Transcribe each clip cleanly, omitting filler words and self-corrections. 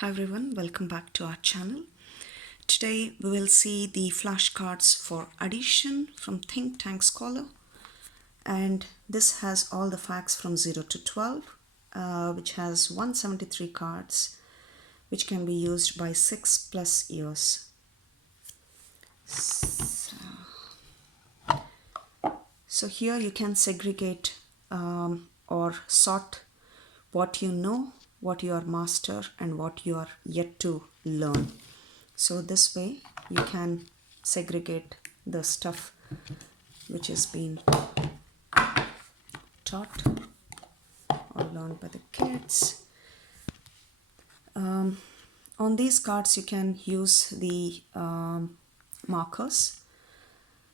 Hi everyone, welcome back to our channel. Today we will see the flashcards for addition from Think Tank Scholar, and this has all the facts from 0 to 12, which has 173 cards which can be used by 6+ years. So here you can segregate or sort what you know, what you are master, and what you are yet to learn. So this way you can segregate the stuff which is being taught or learned by the kids. On these cards you can use the markers.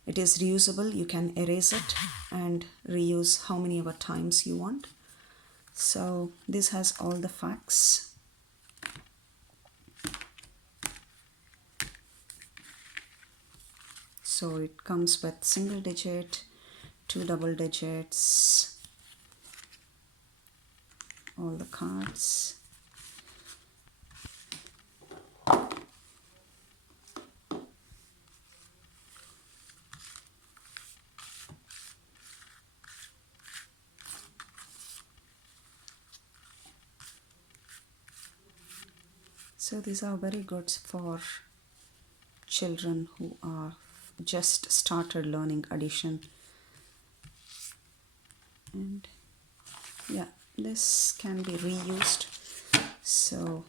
It is reusable. You can erase it and reuse how many ever times you want. So this has all the facts. So it comes with single digit, 2 double digits, all the cards. So these are very good for children who are just started learning addition. And yeah, this can be reused, so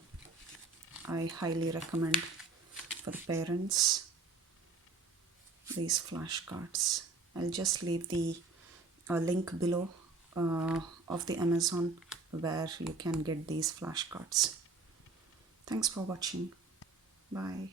I highly recommend for the parents these flashcards. I'll just leave the link below of the Amazon where you can get these flashcards. Thanks for watching. Bye.